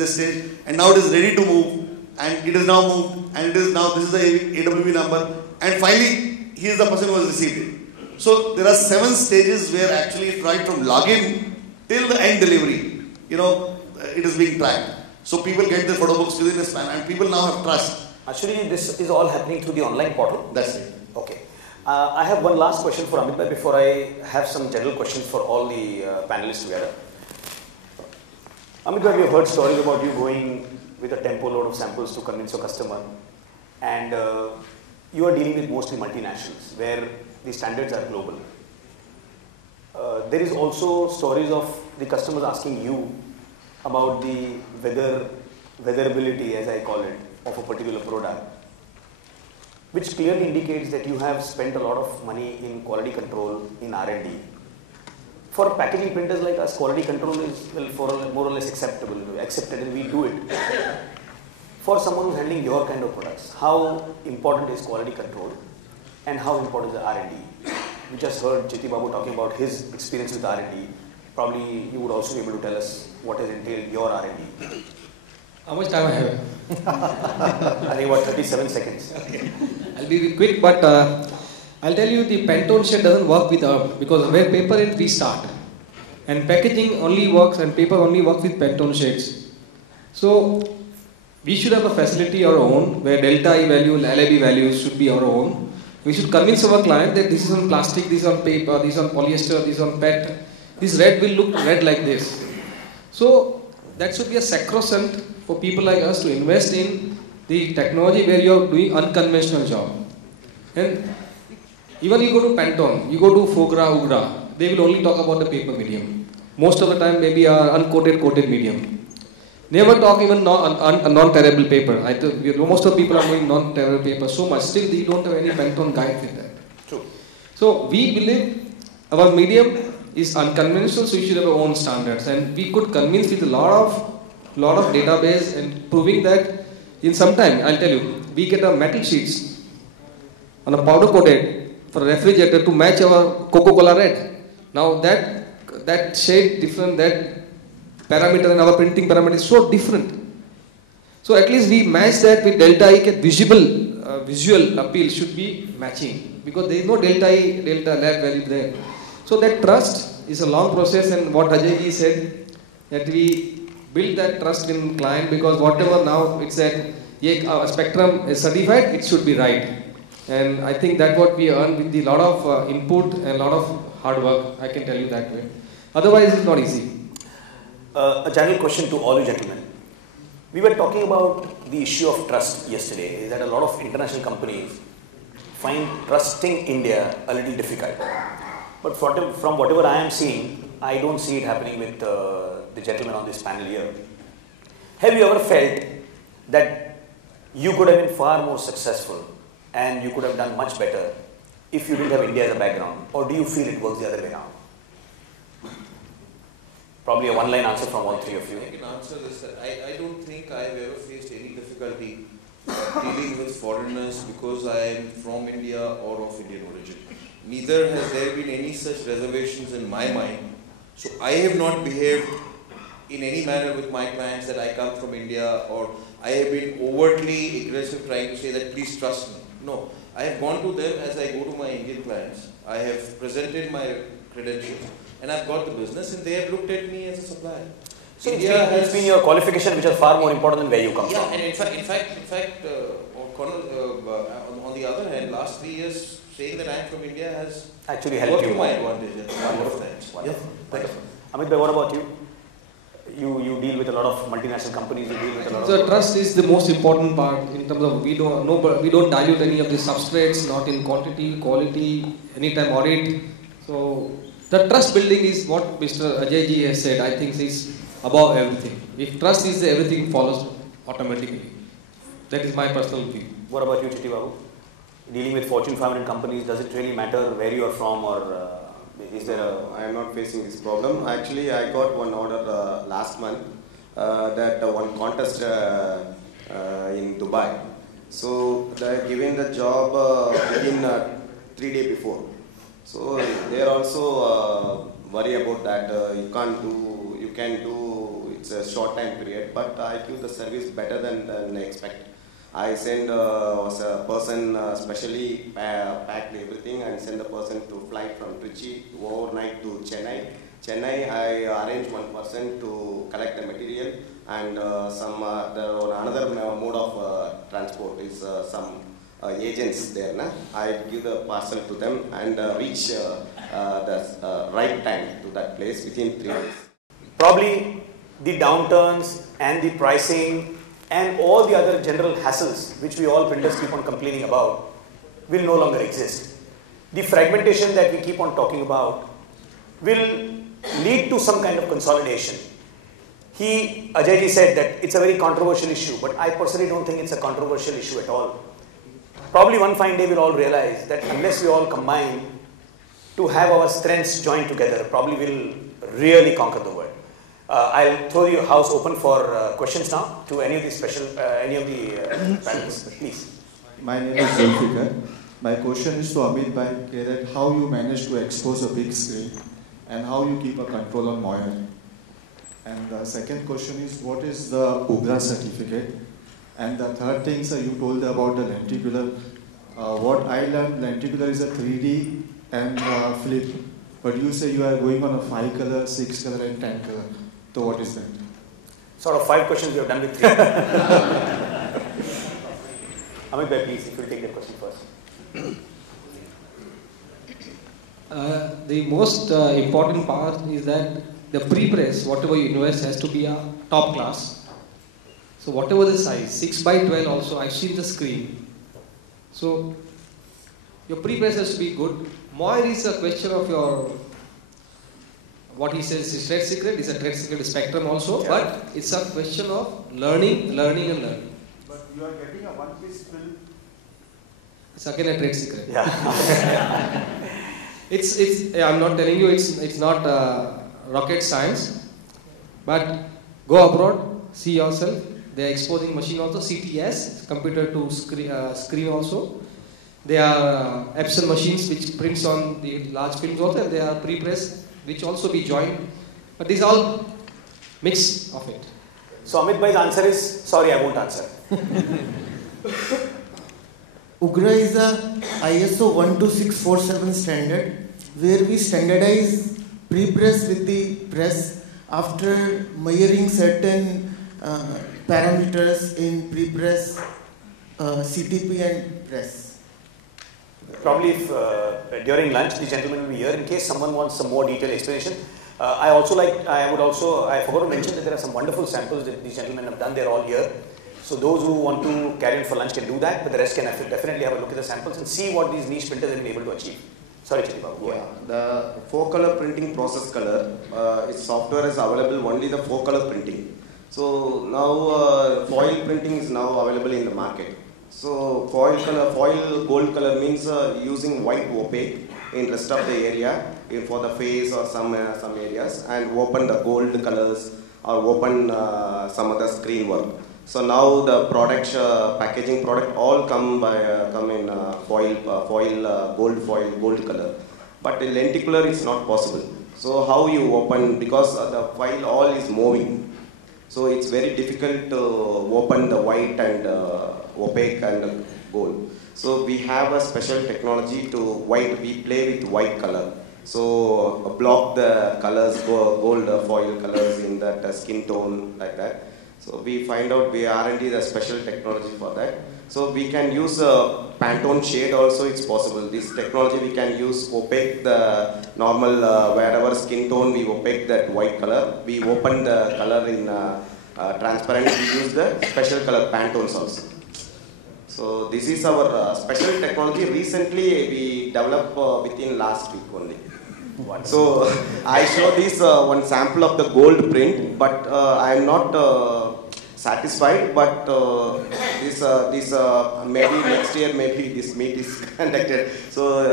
this stage, and now it is ready to move, and it is now moved, and it is now, this is the AWB number, and finally, he is the person who has received it. So there are 7 stages where actually right from login till the end delivery, it is being tracked. So people get their photo books within a span, and people now have trust. Actually, this is all happening through the online portal? That's it. Okay. I have one last question for Amit bhai before I have some general questions for all the panelists together. Amit bhai, we have heard stories about you going with a tempo load of samples to convince your customer, and you are dealing with mostly multinationals where the standards are global. There is also stories of the customers asking you about the weatherability, as I call it, of a particular product, which clearly indicates that you have spent a lot of money in quality control in R&D. For packaging printers like us, quality control is more or less accepted, and we do it. For someone who's handling your kind of products, how important is quality control and how important is R&D? We just heard Chiti Babu talking about his experience with R&D. Probably you would also be able to tell us what has entailed your R&D. How much time I have? I think about 37 seconds. Okay. I'll be quick, but I'll tell you the Pantone shade doesn't work with because where paper ends, we start. And packaging only works and paper only works with Pantone shades. So we should have a facility our own where delta E value, LAB values should be our own. We should convince our client that this is on plastic, this is on paper, this is on polyester, this is on PET. This red will look red like this. So that should be a sacrosanct for people like us to invest in the technology where you are doing unconventional job. And even you go to Pantone, you go to Fogra, Ugra, they will only talk about the paper medium. Most of the time maybe uncoated, coated medium. Never talk even non-tearable paper. Most of the people are doing non-tearable paper so much, still they don't have any Pantone guide with that. True. So we believe our medium is unconventional, so we should have our own standards, and we could convince with a lot of database and proving that in some time, I'll tell you, we get a metal sheets on a powder coated for a refrigerator to match our Coca-Cola red. Now that shade different, that parameter and our printing parameter is so different. So at least we match that with delta E, visual appeal should be matching because there is no delta E, delta lab value there. So that trust is a long process, and what Ajay ji said, that we build that trust in client because whatever now it's said, a spectrum is certified, it should be right. And I think that's what we earn with a lot of input and a lot of hard work, I can tell you that way. Otherwise it's not easy. A general question to all you gentlemen. We were talking about the issue of trust yesterday, that a lot of international companies find trusting India a little difficult. But from whatever I am seeing, I don't see it happening with the gentlemen on this panel here. Have you ever felt that you could have been far more successful and you could have done much better if you didn't have India as a background? Or do you feel it works the other way around? Probably a one-line answer from all three of you. I can answer this. I don't think I've ever faced any difficulty dealing with foreigners because I am from India or of Indian origin. Neither has there been any such reservations in my mind. So I have not behaved in any manner with my clients that I come from India, or I have been overtly aggressive trying to say that please trust me. No, I have gone to them as I go to my Indian clients. I have presented my credentials and I've got the business, and they have looked at me as a supplier. So it's been your qualification which is far more important than where you come from. Yeah, and in fact, on the other hand, last 3 years saying that I am from India has actually helped worked you. to my advantage. Wonderful. Wonderful. Wonderful. Amit bhai, what about you? You deal with a lot of multinational companies. You deal with a lot so trust is the most important part in terms of we don't dilute any of the substrates, not in quantity, quality, anytime audit. So the trust building is what Mr. Ajay ji has said. I think is above everything. If trust is there, everything follows automatically. That is my personal view. What about you, Chiti Babu? Dealing with Fortune 500 companies, does it really matter where you are from, or is there a... I am not facing this problem. Actually, I got one order last month, that one contest in Dubai. So they are giving the job within 3 days before. So they are also worry about that. You can do It's a short time period, but I give the service better than I expect. I send was a person specially packed everything and send the person to fly from Trichy overnight to Chennai. Chennai, I arrange one person to collect the material and another mode of transport is some agents there. I give the parcel to them and reach the right time to that place within 3 days. Probably the downturns and the pricing and all the other general hassles which we all printers keep on complaining about will no longer exist. The fragmentation that we keep on talking about will lead to some kind of consolidation. Ajay ji said that it's a very controversial issue, but I personally don't think it's a controversial issue at all. Probably one fine day we'll all realize that unless we all combine to have our strengths joined together, probably we'll really conquer the world. I'll throw the house open for questions now to any of the panelists, please. My name is Zulfikar. My question is to Amit Bhai, that how you manage to expose a big screen and how you keep a control on moire. And the second question is, what is the UGRA certificate? And the third thing, sir, you told about the lenticular. What I learned, lenticular is a 3D and flip. But you say you are going on a 5 color, 6 color and 10 color. So what is that? Sort of 5 questions we have done with 3. Amit Bhai, please, if you will take the question first. The most important part is that the pre-press, whatever you invest, has to be a top class. So whatever the size, 6 by 12 also, I've seen the screen. So your pre-press has to be good. Moire is a question of your, what he says is trade secret, is a trade secret spectrum also, but it's a question of learning. But you are getting a one-piece film. It's again a trade secret. Yeah. I'm not telling you it's not rocket science, but go abroad, see yourself. They are exposing machine also, CTS, computer to screen also. There are Epson machines which prints on the large films also, and there are pre-press which also be joined. But these all mix of it. So Amit Bhai's answer is, sorry, I won't answer. UGRA is a ISO 12647 standard where we standardize pre-press with the press after measuring certain parameters in pre-press, CTP and press. Probably if during lunch the gentleman will be here in case someone wants some more detailed explanation. I forgot to mention that there are some wonderful samples that these gentlemen have done. They're all here. So those who want to carry on for lunch can do that, but the rest can definitely have a look at the samples and see what these niche printers have been able to achieve. Sorry, Chittibabu, go ahead. The 4-color printing process color, its software is available only the 4-color printing. So now foil printing is now available in the market. So foil gold color means using white opaque in rest of the area for the face or some areas, and open the gold colors or open some other screen work. So now the product packaging product all come in gold color, but in lenticular it's not possible. So how you open, because the file all is moving, so it's very difficult to open the white and opaque and gold. So we have a special technology we play with white color. So block the colors, gold foil colors in that skin tone like that. So we find out we R&D the special technology for that. So we can use Pantone shade also, it's possible. This technology we can use opaque the normal wherever skin tone we opaque that white color. We open the color in transparent, we use the special color Pantones also. So this is our special technology. Recently we developed within last week only. So I show this one sample of the gold print, but I am not satisfied. But this maybe next year maybe this meet is conducted. So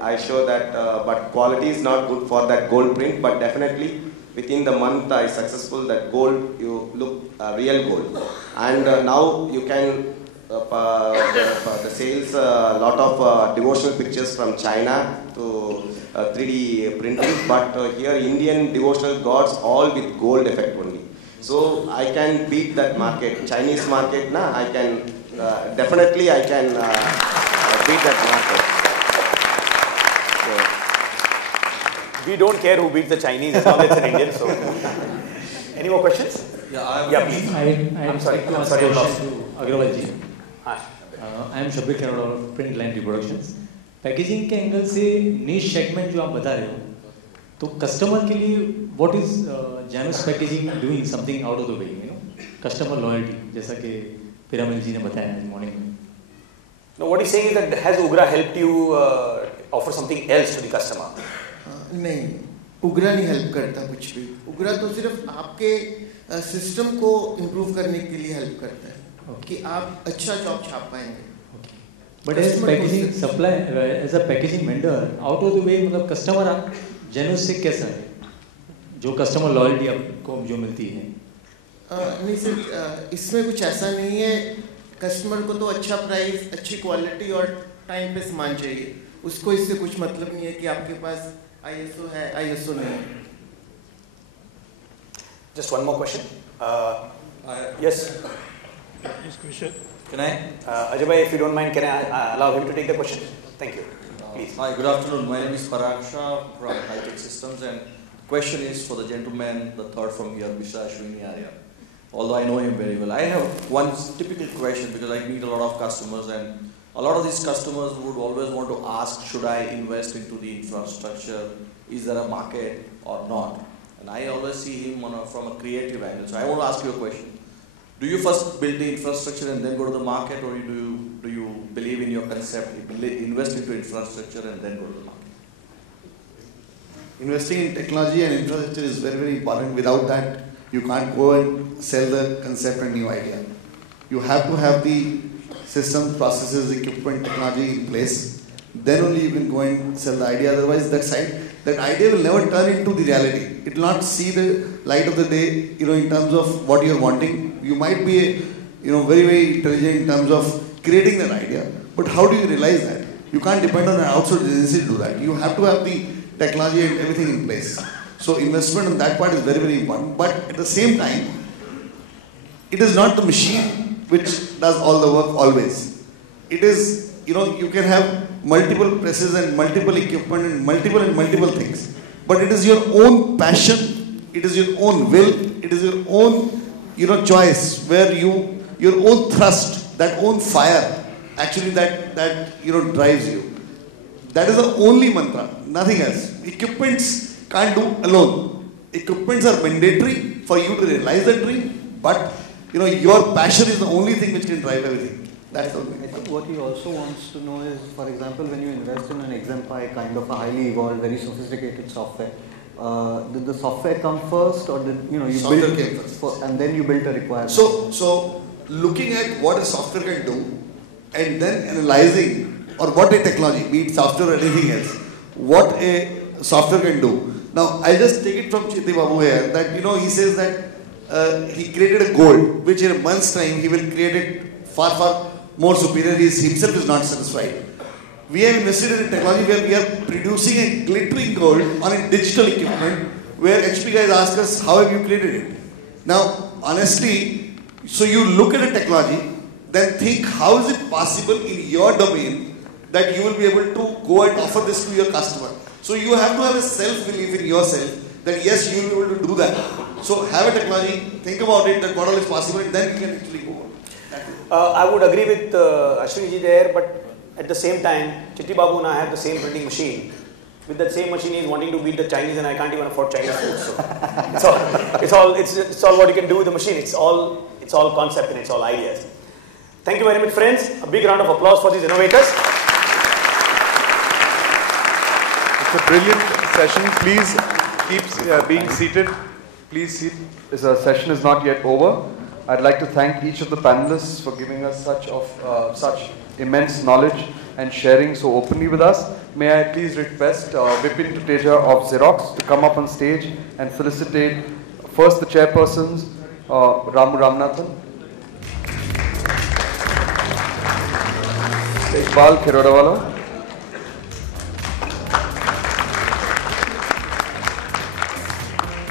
I show that, but quality is not good for that gold print. But definitely within the month I successful that gold you look real gold, and now you can. The sales a lot of devotional pictures from China to 3D printing, but here Indian devotional gods all with gold effect only. So I can beat that market, Chinese market. Na, I can definitely I can beat that So, we don't care who beats the Chinese as long as it's an Indian. So, any more questions? Yeah, please. I'm sorry. I'm sorry, I lost. To Agrawal ji. Hi. I am Shabir Khanna of Print Line Reproductions. Packaging के angle से नीश segment जो आप बता रहे हो, तो customer के लिए what is Janus packaging doing something out of the way, you know, customer loyalty, जैसा कि पिरामिल जी ने बताया आज मॉर्निंग में. No, what he's saying is that has Ugra helped you offer something else to the customer? नहीं, उग्रा नहीं help करता कुछ भी. उग्रा तो सिर्फ आपके सिस्टम को इम्प्रूव करने के लिए हेल्प करता है कि आप अच्छा जॉब छाप पाएंगे. But as packaging supply, as a packaging vendor, out of the way, मतलब कस्टमर Janus से कैसा है, जो कस्टमर लॉयल्टी आपको जो मिलती है? नहीं सर, इसमें कुछ ऐसा नहीं है. कस्टमर को तो अच्छा प्राइस, अच्छी क्वालिटी और टाइम पे सामान चाहिए. उसको इससे कुछ मतलब नहीं है कि आपके पास ISO है, ISO नहीं. Just one more question. Yes. This question. Can I? Ajay bhai, if you don't mind, can I allow him to take the question? Thank you. Please. Hi, good afternoon. My name is Parag Shah from High Tech Systems, and the question is for the gentleman, the third from here, Mr. Ashwini Arya. Although I know him very well, I have one typical question because I meet a lot of customers, and a lot of these customers would always want to ask, should I invest into the infrastructure? Is there a market or not? And I always see him from a creative angle. So I want to ask you a question. Do you first build the infrastructure and then go to the market, or do you believe in your concept, invest into infrastructure and then go to the market? Investing in technology and infrastructure is very, very important. Without that, you can't go and sell the concept and new idea. You have to have the systems, processes, equipment, technology in place. Then only you can go and sell the idea. Otherwise, that idea will never turn into the reality. It will not see the light of the day, in terms of what you are wanting. You might be, very, very intelligent in terms of creating that idea. But how do you realize that? You can't depend on an outsourced agency to do that. You have to have the technology and everything in place. So investment on that part is very, very important. But at the same time, it is not the machine which does all the work always. It is, you can have multiple presses and multiple equipment and multiple things. But it is your own passion, it is your own will, it is your own, choice, where your own thrust, that own fire, actually that drives you. That is the only mantra, nothing else. Equipments can't do alone. Equipments are mandatory for you to realize that dream, but your passion is the only thing which can drive everything. That's the only. I think what he also wants to know is, for example, when you invest in an XMPI kind of a highly evolved, very sophisticated software, did the software come first, or did you software build came first, and then you built a requirement? So looking at what a software can do, and then analyzing, or what a technology, be it software or anything else, what a software can do. Now I'll just take it from Chiti Babu here, that he says that he created a gold, which in a month's time he will create it far more superior. He himself is not satisfied. We have invested in a technology where we are producing a glittering gold on a digital equipment, where HP guys ask us, how have you created it? Now, honestly, so you look at a technology, then think, how is it possible in your domain that you will be able to go and offer this to your customer? So you have to have a self-belief in yourself that yes, you will be able to do that. So have a technology, think about it, that what all is possible, and then you can actually go on. I would agree with Ashwini ji there, but at the same time, Chitti Babu and I have the same printing machine. With that same machine, he is wanting to beat the Chinese, and I can't even afford Chinese food. So it's all what you can do with the machine. It's all concept and it's all ideas. Thank you very much, friends. A big round of applause for these innovators. It's a brilliant session. Please keep being seated. Please sit. This session is not yet over. I'd like to thank each of the panelists for giving us such immense knowledge and sharing so openly with us. May I please request Vipin Tuteja of Xerox to come up on stage and felicitate first the chairpersons, Ramu Ramanathan, Iqbal Khirodawala,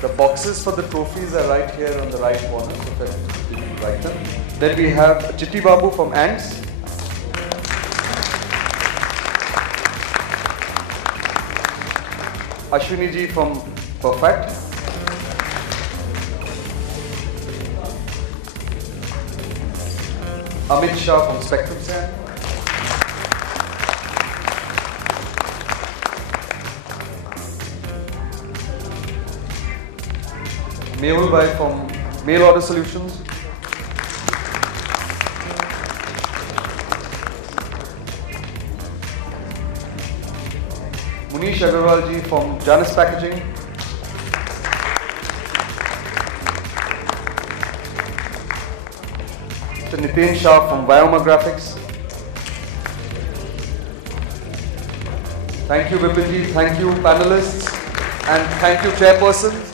The boxes for the trophies are right here on the right corner, so that you can write them. Then we have Chitti Babu from Ants. Ashwini ji from Perfect. Amit Shah from Spectrum Sand. Mehul Bhai from Mail Order Solutions. Munish Agarwal ji from Janus Packaging. Mr. Nitin Shah from Vyoma Graphics. Thank you Vipin ji, thank you panelists, and thank you chairperson.